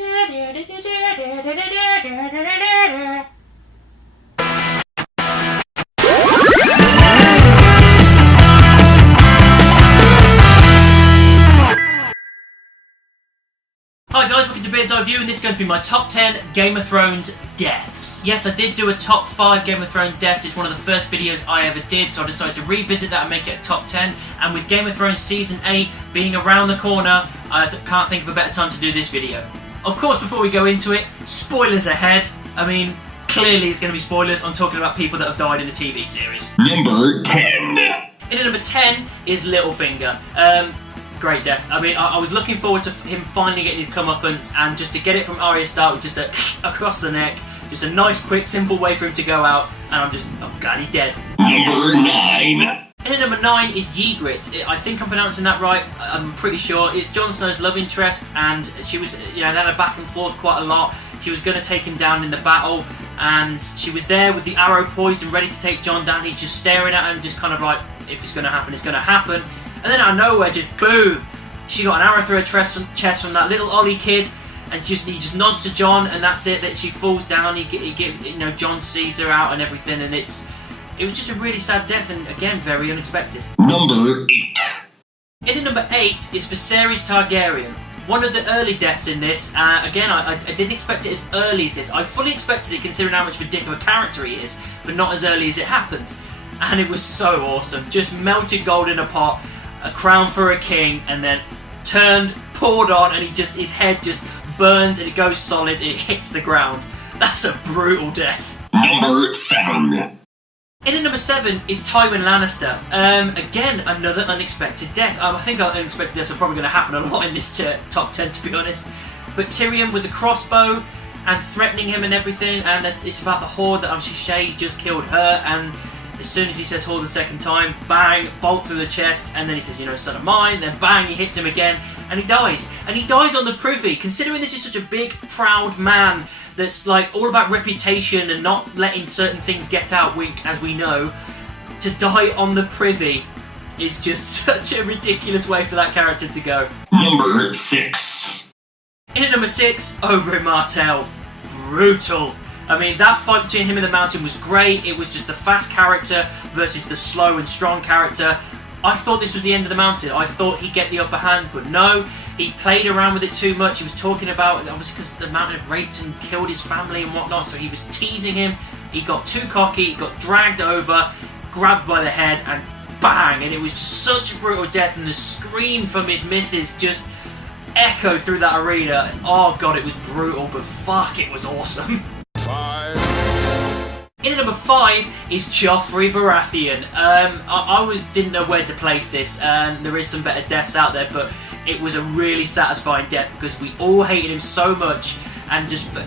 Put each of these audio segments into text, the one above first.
Hi guys, welcome to Bird's Eye View, and this is going to be my top 10 Game of Thrones deaths. Yes, I did do a top 5 Game of Thrones deaths. It's one of the first videos I ever did, so I decided to revisit that and make it a top 10. And with Game of Thrones Season 8 being around the corner, I can't think of a better time to do this video. Of course, before we go into it, spoilers ahead. I mean, clearly it's going to be spoilers. I'm talking about people that have died in the TV series. Number 10. In at number 10 is Littlefinger. Great death. I mean, I was looking forward to him finally getting his comeuppance, and just to get it from Arya Stark with just a across the neck, just a nice, quick, simple way for him to go out, and I'm glad he's dead. Number 9. In at number 9 is Ygritte. I think I'm pronouncing that right. I'm pretty sure. It's Jon Snow's love interest, and she was, they had a back and forth quite a lot. She was going to take him down in the battle, and she was there with the arrow poised and ready to take Jon down. He's just staring at him, just kind of like, if it's going to happen, it's going to happen. And then out of nowhere, just boom! She got an arrow through her chest from that little Ollie kid, and he just nods to Jon, and that's it. That she falls down. Jon sees her out and everything, and it was just a really sad death, and again, very unexpected. Number 8. In at number 8 is Viserys Targaryen. One of the early deaths in this. Again, I didn't expect it as early as this. I fully expected it, considering how much of a dick of a character he is, but not as early as it happened. And it was so awesome. Just melted gold in a pot. A crown for a king, and then poured on, and his head just burns, and it goes solid, and it hits the ground. That's a brutal death. Number 7. In at number 7 is Tywin Lannister. Again, another unexpected death. I think unexpected deaths are probably going to happen a lot in this top 10, to be honest. But Tyrion with the crossbow, and threatening him and everything, and it's about the horde that Shay just killed her, and as soon as he says "Hold" the second time, bang, bolt through the chest, and then he says, son of mine, then bang, he hits him again, and he dies. And he dies on the privy, considering this is such a big, proud man that's like all about reputation and not letting certain things get out, as we know. To die on the privy is just such a ridiculous way for that character to go. Number 6. In at number 6, Oberyn Martell. Brutal. I mean, that fight between him and the Mountain was great. It was just the fast character versus the slow and strong character. I thought this was the end of the Mountain. I thought he'd get the upper hand, but no. He played around with it too much. He was talking about, obviously because the Mountain had raped and killed his family and whatnot, so he was teasing him. He got too cocky, got dragged over, grabbed by the head, and bang! And it was such a brutal death, and the scream from his missus just echoed through that arena. Oh god, it was brutal, but fuck, it was awesome. 5. In at number 5 is Joffrey Baratheon. I didn't know where to place this, and there is some better deaths out there, but it was a really satisfying death because we all hated him so much, and just for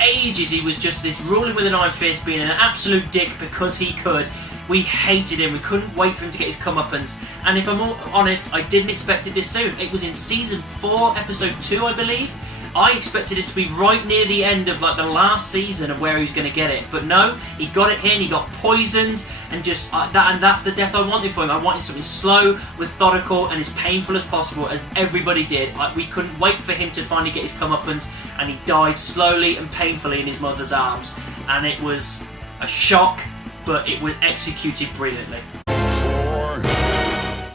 ages he was just this ruling with an iron fist, being an absolute dick because he could. We hated him. We couldn't wait for him to get his comeuppance. And if I'm honest, I didn't expect it this soon. It was in Season 4, Episode 2, I believe. I expected it to be right near the end of like the last season of where he was going to get it, but no, he got it here and he got poisoned, and just that's the death I wanted for him. I wanted something slow, methodical, and as painful as possible, as everybody did. We couldn't wait for him to finally get his comeuppance, and he died slowly and painfully in his mother's arms, and it was a shock, but it was executed brilliantly. 4.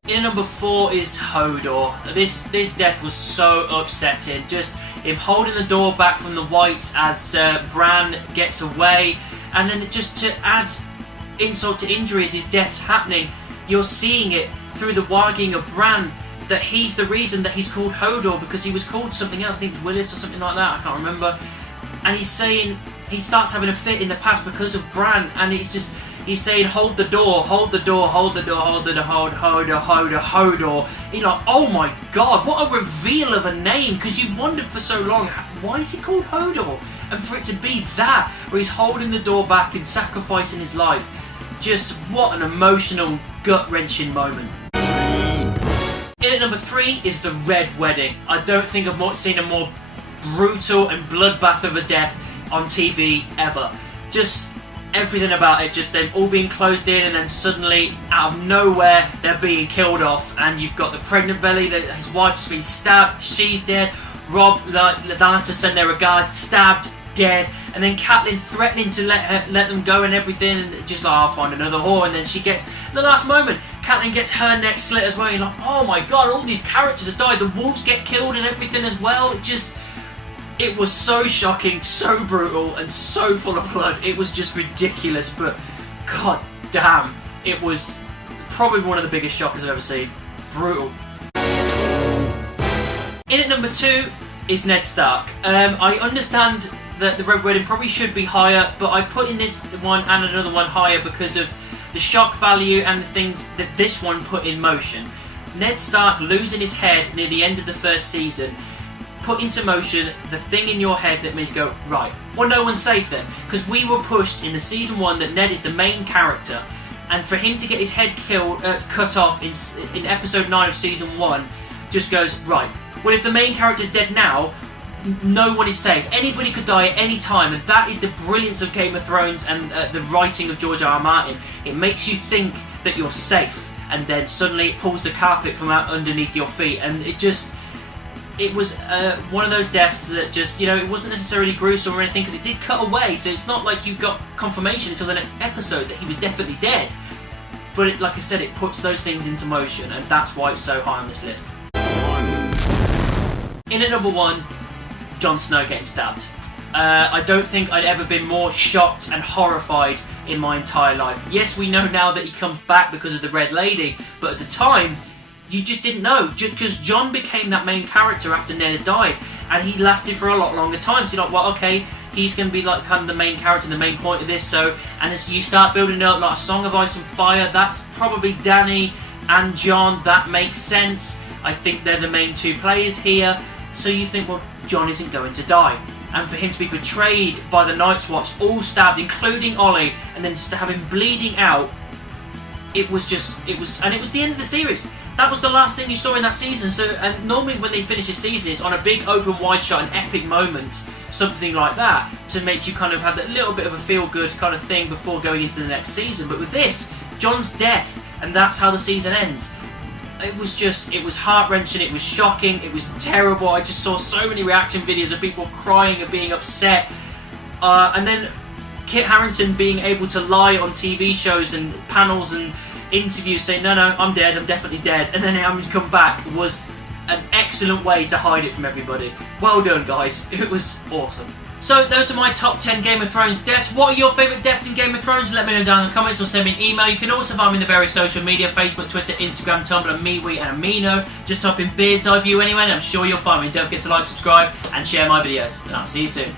In number 4 is Hodor. This death was so upsetting. Just him holding the door back from the Whites as Bran gets away, and then just to add insult to injury as his death's happening, you're seeing it through the wagging of Bran that he's the reason that he's called Hodor, because he was called something else. I think it was Willis or something like that. I can't remember. And he's saying he starts having a fit in the past because of Bran, and he's saying, hold the door, hold the door, hold the door, hold the door, Hodor. You're like, oh my god, what a reveal of a name, because you've wondered for so long, why is he called Hodor? And for it to be that, where he's holding the door back and sacrificing his life, just what an emotional, gut-wrenching moment. In at number 3 is the Red Wedding. I don't think I've seen a more brutal and bloodbath of a death on TV ever. Just everything about it, just them all being closed in, and then suddenly, out of nowhere, they're being killed off, and you've got the pregnant belly, that his wife just been stabbed, she's dead, Robb, the Lannisters send their regards, stabbed, dead, and then Catelyn threatening to let them go and everything, and just like, I'll find another whore, and then she gets, the last moment, Catelyn gets her neck slit as well. You're like, oh my god, all these characters have died, the wolves get killed and everything as well. It was so shocking, so brutal, and so full of blood. It was just ridiculous, but god damn, it was probably one of the biggest shockers I've ever seen. Brutal. In at number 2 is Ned Stark. I understand that the Red Wedding probably should be higher, but I put in this one and another one higher because of the shock value and the things that this one put in motion. Ned Stark losing his head near the end of the first season put into motion the thing in your head that made you go, right, well, no one's safe then. Because we were pushed in the season 1 that Ned is the main character, and for him to get his head cut off in episode 9 of season 1 just goes, right, well, if the main character's dead now, no one is safe. Anybody could die at any time, and that is the brilliance of Game of Thrones and the writing of George R.R. Martin. It makes you think that you're safe, and then suddenly it pulls the carpet from out underneath your feet, and it was one of those deaths that just, it wasn't necessarily gruesome or anything, because it did cut away, so it's not like you got confirmation until the next episode that he was definitely dead. But like I said, it puts those things into motion, and that's why it's so high on this list. In at number 1, Jon Snow getting stabbed. I don't think I'd ever been more shocked and horrified in my entire life. Yes, we know now that he comes back because of the Red Lady, but at the time, you just didn't know, because Jon became that main character after Ned had died, and he lasted for a lot longer time. So you're like, well, okay, he's going to be like kind of the main character, the main point of this. So, and as you start building up like a Song of Ice and Fire, that's probably Dany and Jon. That makes sense. I think they're the main 2 players here. So you think, well, Jon isn't going to die. And for him to be betrayed by the Night's Watch, all stabbed, including Ollie, and then to have him bleeding out, it was the end of the series. That was the last thing you saw in that season. So, and normally when they finish a season, it's on a big open wide shot, an epic moment, something like that, to make you kind of have that little bit of a feel-good kind of thing before going into the next season. But with this, Jon's death, and that's how the season ends. It was heart-wrenching, it was shocking, it was terrible. I just saw so many reaction videos of people crying and being upset. And then Kit Harington being able to lie on TV shows and panels and interviews saying, no, I'm dead, I'm definitely dead, and then having to come back was an excellent way to hide it from everybody. Well done, guys. It was awesome. So those are my top 10 Game of Thrones deaths. What are your favourite deaths in Game of Thrones? Let me know down in the comments or send me an email. You can also find me in the various social media, Facebook, Twitter, Instagram, Tumblr, MeWe and Amino. Just type in Beard's Eye View anyway, and I'm sure you'll find me. Don't forget to like, subscribe and share my videos. And I'll see you soon.